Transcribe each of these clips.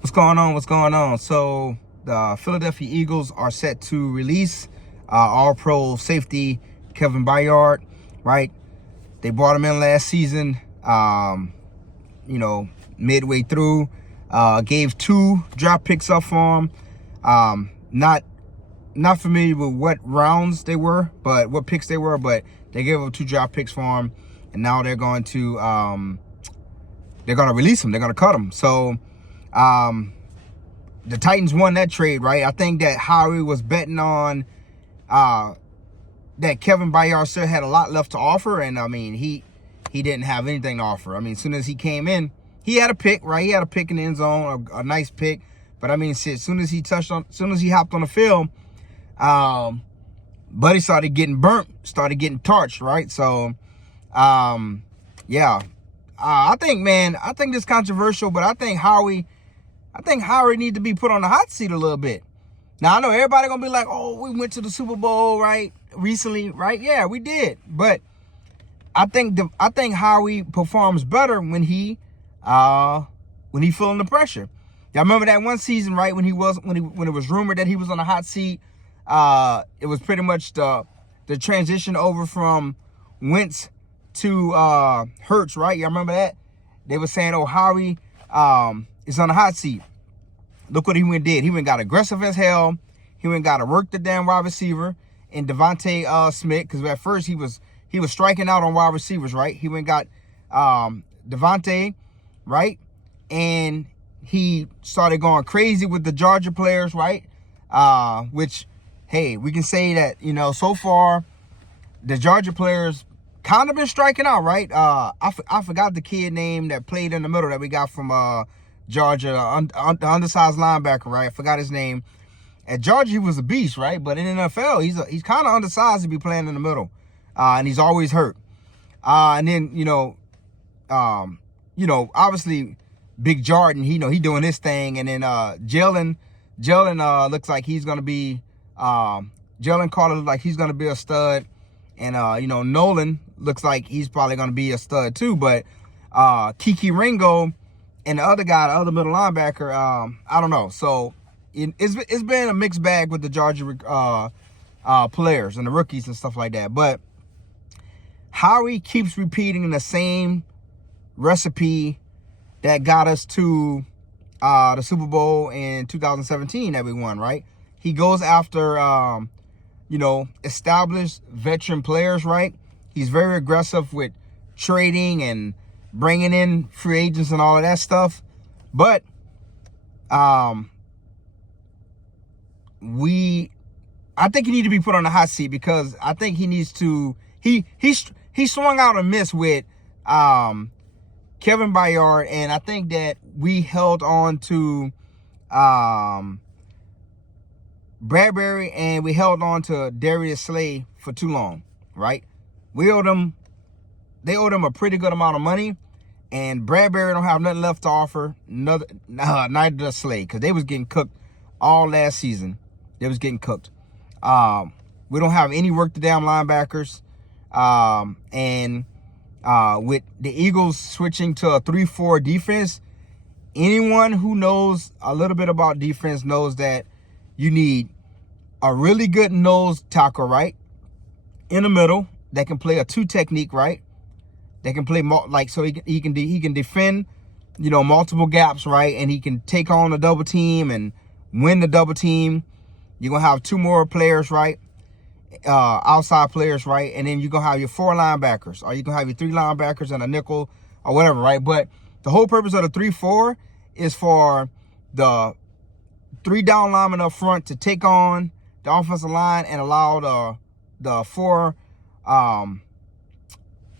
What's going on? What's going on? So the Philadelphia Eagles are set to release All-Pro safety Kevin Byard, right? They brought him in last season, midway through. Gave 2 draft picks up for him. Not familiar with what rounds they were, but what picks they were, but they gave him 2 draft picks for him, and now they're going to release him. They're going to cut him. So the Titans won that trade, right? I think that Howie was betting on that Kevin Byard still had a lot left to offer, and I mean he didn't have anything to offer. I mean, as soon as he came in, he had a pick, right? He had a pick in the end zone, a nice pick. But I mean, as soon as he hopped on the field, Buddy started getting burnt, started getting torched, right? So, yeah. I think this is controversial, but I think Howie needs to be put on the hot seat a little bit. Now, I know everybody going to be like, oh, we went to the Super Bowl, right, recently, right? Yeah, we did. But I think Howie performs better when he feeling the pressure. Y'all remember that one season, right, when it was rumored that he was on the hot seat? It was pretty much the transition over from Wentz to Hurts, right? Y'all remember that? They were saying, oh, Howie is on the hot seat. Look what he went did. He went got aggressive as hell. He went got to work the damn wide receiver and Devontae Smith, because at first he was striking out on wide receivers, right? He went got Devontae, right? And he started going crazy with the Georgia players, right? Which, hey, we can say that, so far the Georgia players kind of been striking out, right? I forgot the kid name that played in the middle that we got from Georgia, the undersized linebacker, right? I forgot his name. At Georgia, he was a beast, right? But in the NFL, he's kind of undersized to be playing in the middle, and he's always hurt. And then obviously Big Jordan, he doing his thing, and then Jalen looks like he's gonna be Jalen Carter looks like he's gonna be a stud, and Nolan looks like he's probably gonna be a stud too. But Kiki Ringo and the other guy, the other middle linebacker, I don't know. So it's been a mixed bag with the Georgia players and the rookies and stuff like that. But Howie keeps repeating the same recipe that got us to the Super Bowl in 2017 that we won, right? He goes after, established veteran players, right? He's very aggressive with trading and bringing in free agents and all of that stuff. But I think he needs to be put on the hot seat, because I think he needs to, he swung out a miss with Kevin Byard, and I think that we held on to Bradbury and we held on to Darius Slay for too long, right? They owed him a pretty good amount of money, and Bradbury don't have nothing left to offer. Neither does Slay, because they was getting cooked all last season. They was getting cooked. We don't have any work to damn linebackers, and with the Eagles switching to a 3-4 defense, anyone who knows a little bit about defense knows that you need a really good nose tackle, right, in the middle, that can play a 2 technique, right? That can play so he can defend, multiple gaps, right? And he can take on a double team and win the double team. You're gonna have 2 more players, right? Outside players, right? And then you're gonna have your 4 linebackers, or you can have your 3 linebackers and a nickel or whatever, right? But the whole purpose of the 3-4 is for the 3 down linemen up front to take on the offensive line and allow the 4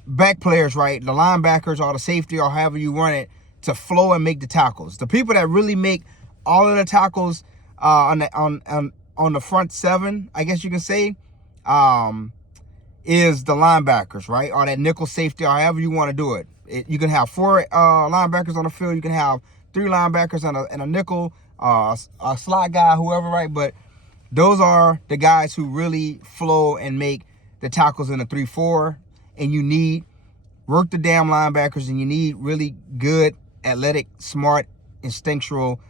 back players, right, the linebackers or the safety or however you run it, to flow and make the tackles. The people that really make all of the tackles on the front 7, I guess you can say, is the linebackers, right, or that nickel safety, or however you want to do it. You can have 4 linebackers on the field. You can have 3 linebackers and a nickel, a slot guy, whoever, right? But those are the guys who really flow and make the tackles in a 3-4. And you need work the damn linebackers, and you need really good, athletic, smart, instinctual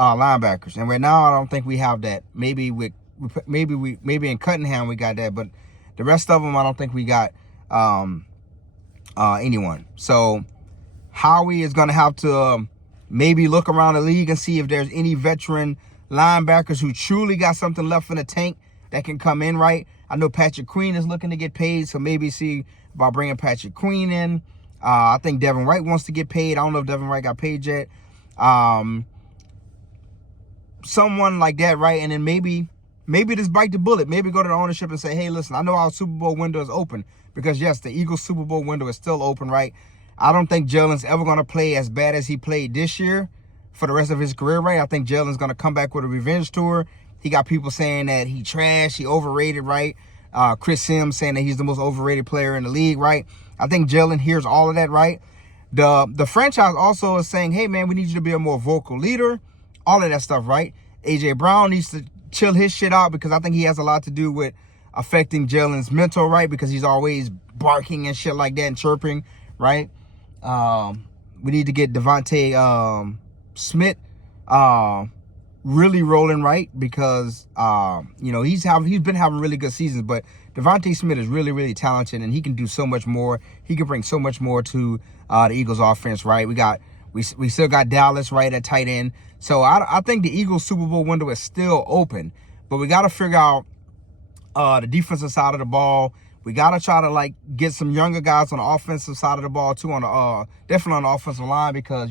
linebackers. And right now, I don't think we have that. Maybe in Cunningham we got that, but the rest of them, I don't think we got anyone. So Howie is going to have to maybe look around the league and see if there's any veteran linebackers who truly got something left in the tank that can come in, right? I know Patrick Queen is looking to get paid, so maybe see about bringing Patrick Queen in. I think Devin Wright wants to get paid. I don't know if Devin Wright got paid yet. Someone like that, right? And then maybe just bite the bullet. Maybe go to the ownership and say, hey, listen, I know our Super Bowl window is open. Because, yes, the Eagles' Super Bowl window is still open, right? I don't think Jalen's ever going to play as bad as he played this year for the rest of his career, right? I think Jalen's going to come back with a revenge tour. He got people saying that he trash, he overrated, right? Chris Sims saying that he's the most overrated player in the league, right? I think Jalen hears all of that, right? The franchise also is saying, hey, man, we need you to be a more vocal leader. All of that stuff, right? A.J. Brown needs to chill his shit out because I think he has a lot to do with affecting Jalen's mental, right? Because he's always barking and shit like that and chirping, right? We need to get Devontae Smith really rolling, right? Because he's been having really good seasons, but Devontae Smith is really, really talented, and he can do so much more. He can bring so much more to the Eagles offense, right? We still got Dallas right at tight end. So I think the Eagles Super Bowl window is still open, but we got to figure out the defensive side of the ball. We got to try to get some younger guys on the offensive side of the ball too, on the definitely on the offensive line, because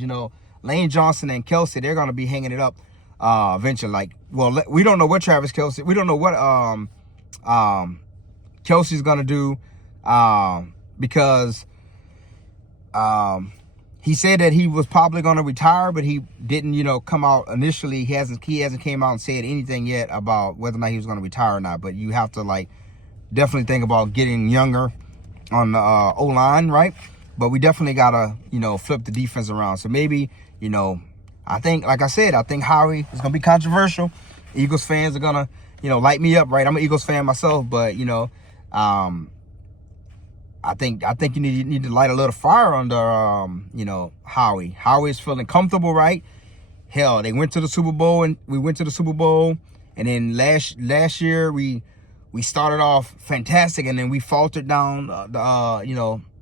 Lane Johnson and Kelsey, they're going to be hanging it up eventually. We don't know what we don't know what Kelsey's going to do because he said that he was probably going to retire, but he didn't, come out initially. He hasn't came out and said anything yet about whether or not he was going to retire or not. But you have to definitely think about getting younger on the O-line, right? But we definitely got to, flip the defense around. So maybe, I think, like I said, I think Howie is going to be controversial. Eagles fans are going to, light me up, right? I'm an Eagles fan myself, but, I think you need to light a little fire under, Howie. Howie is feeling comfortable, right? Hell, they went to the Super Bowl, and we went to the Super Bowl. And then last year, we started off fantastic, and then we faltered down,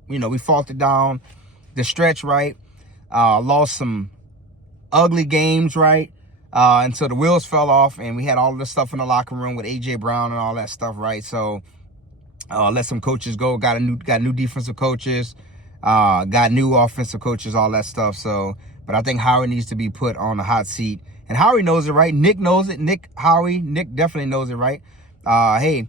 we faltered down the stretch, right? Lost some ugly games, right? And so the wheels fell off, and we had all of this stuff in the locker room with A.J. Brown and all that stuff, right? So let some coaches go, got new defensive coaches, got new offensive coaches, all that stuff. So, but I think Howie needs to be put on the hot seat. And Howie knows it, right? Nick knows it. Nick definitely knows it, right? Hey,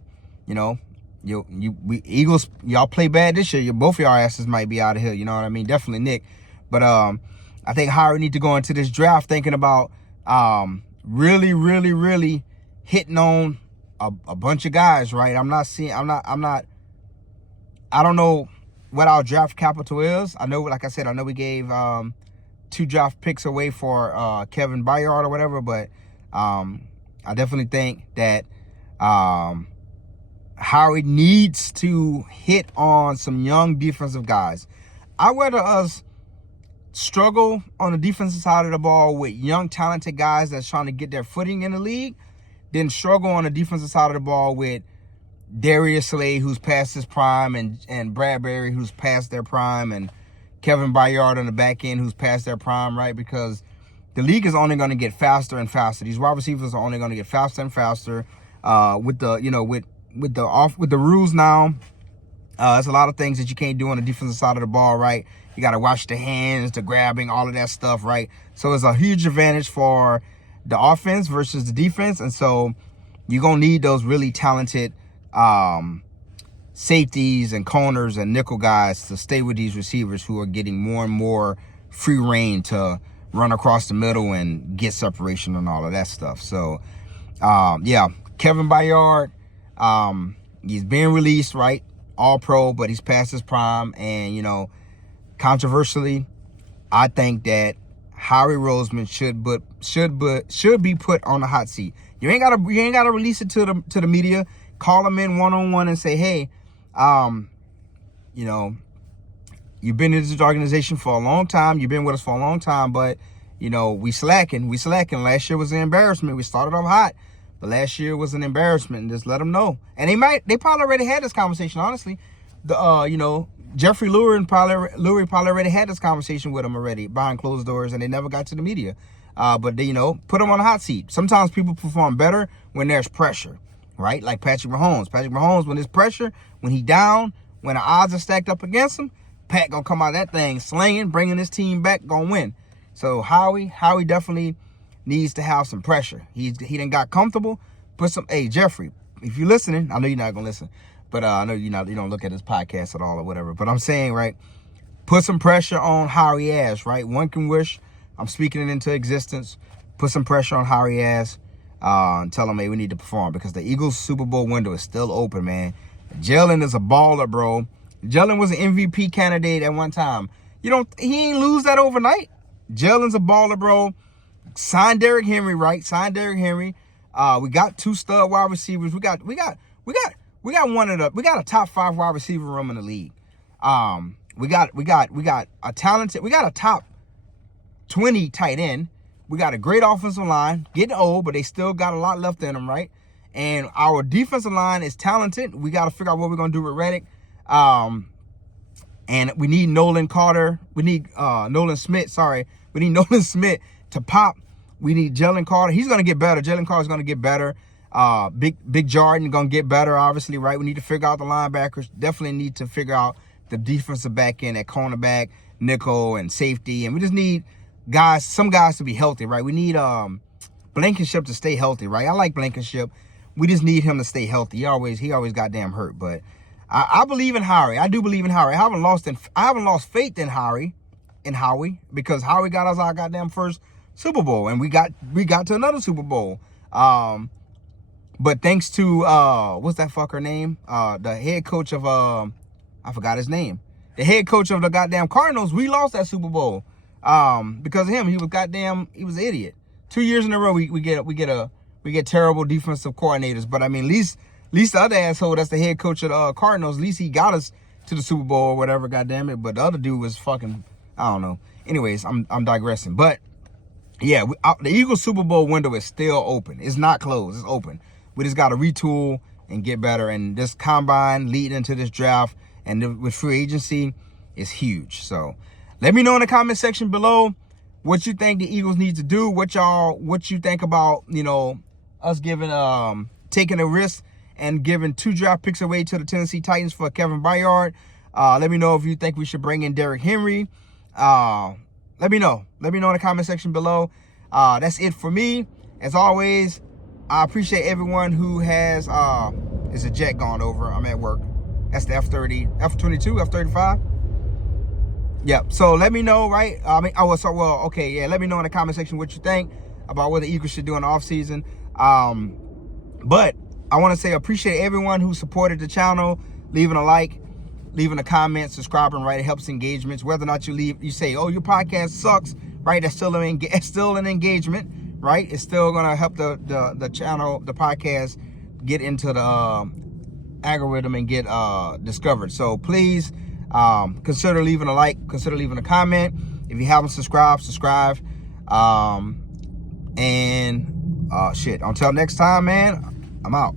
we Eagles, y'all play bad this year. Both of y'all asses might be out of here. You know what I mean? Definitely Nick. But I think Howie need to go into this draft thinking about really, really, really hitting on a bunch of guys, right? I don't know what our draft capital is. I know, like I said, we gave 2 draft picks away for Kevin Byard or whatever, but I definitely think that Howie needs to hit on some young defensive guys. I'd rather us struggle on the defensive side of the ball with young, talented guys that's trying to get their footing in the league than struggle on the defensive side of the ball with Darius Slay, who's past his prime, and Bradbury, who's past their prime, and Kevin Byard on the back end, who's past their prime, right? Because the league is only going to get faster and faster. These wide receivers are only going to get faster and faster. With the rules now, there's a lot of things that you can't do on the defensive side of the ball, right? You got to watch the hands, the grabbing, all of that stuff, right? So it's a huge advantage for the offense versus the defense. And so you're going to need those really talented safeties and corners and nickel guys to stay with these receivers who are getting more and more free reign to run across the middle and get separation and all of that stuff. So, yeah, Kevin Byard, he's being released, right? All pro, but he's past his prime. And, controversially, I think that Howie Roseman should be put on the hot seat. You ain't gotta release it to the media. Call him in one-on-one and say, hey, you've been in this organization for a long time. You've been with us for a long time, but we slacking. Last year was an embarrassment. We started off hot, but last year was an embarrassment. And just let them know. And they probably already had this conversation, honestly. Jeffery Lurie probably already had this conversation with him already behind closed doors, and they never got to the media. But they, put them on the hot seat. Sometimes people perform better when there's pressure, right? Like Patrick Mahomes. When there's pressure, when he down, when the odds are stacked up against him, Pat gonna come out of that thing slinging, bringing his team back, gonna win. So Howie definitely needs to have some pressure. He done got comfortable. Hey, Jeffrey, if you're listening, I know you're not gonna listen, but I know you don't look at his podcast at all or whatever. But I'm saying, right, put some pressure on Howie ass, right? One can wish. I'm speaking it into existence. Put some pressure on Howie ass. And tell him, hey, we need to perform, because the Eagles Super Bowl window is still open, man. Jalen is a baller, bro. Jalen was an MVP candidate at one time. He ain't lose that overnight. Jalen's a baller, bro. Sign Derrick Henry, right? We got 2 stud wide receivers. We got a top 5 wide receiver room in the league. We got a top 20 tight end. We got a great offensive line, getting old, but they still got a lot left in them, right? And our defensive line is talented. We got to figure out what we're going to do with Reddick. And we need Nolan Carter. We need Nolan Smith. We need Nolan Smith to pop. We need Jalen Carter. He's going to get better. Jalen Carter's going to get better. Big Jordan going to get better, obviously, right? We need to figure out the linebackers. Definitely need to figure out the defensive back end at cornerback, nickel, and safety. And we just need some guys to be healthy, right? We need Blankenship to stay healthy, right? I like Blankenship. We just need him to stay healthy. He always goddamn hurt. But I believe in Howie. I do believe in Howie. I haven't lost faith in Howie, because Howie got us our goddamn first Super Bowl, and we got to another Super Bowl. But thanks to what's that fucker name? The head coach of I forgot his name. The head coach of the goddamn Cardinals. We lost that Super Bowl because of him. He was an idiot. 2 years in a row we get terrible defensive coordinators. But I mean, at least the other asshole that's the head coach of the Cardinals, at least he got us to the Super Bowl or whatever, goddamn it. But the other dude was fucking, I don't know. Anyways, I'm digressing. But yeah, the Eagles Super Bowl window is still open. It's not closed. It's open. We just got to retool and get better. And this combine leading into this draft and with free agency is huge. So let me know in the comment section below what you think the Eagles need to do. What you think about, us taking a risk and giving 2 draft picks away to the Tennessee Titans for Kevin Byard. Let me know if you think we should bring in Derrick Henry. Let me know. Let me know in the comment section below. That's it for me. As always, I appreciate everyone who has, is a jet going over. I'm at work. That's the F-30, F-22, F-35. Yep. So let me know, right? Okay, yeah. Let me know in the comment section what you think about what the Eagles should do in the offseason. But I want to say appreciate everyone who supported the channel, leaving a like, leaving a comment, subscribing, right? It helps engagements. Whether or not you say, oh, your podcast sucks, right? That's still an engagement, right? It's still gonna help the channel, the podcast, get into the algorithm and get discovered. So please consider leaving a like, consider leaving a comment. If you haven't subscribed, subscribe. Shit. Until next time, man. I'm out.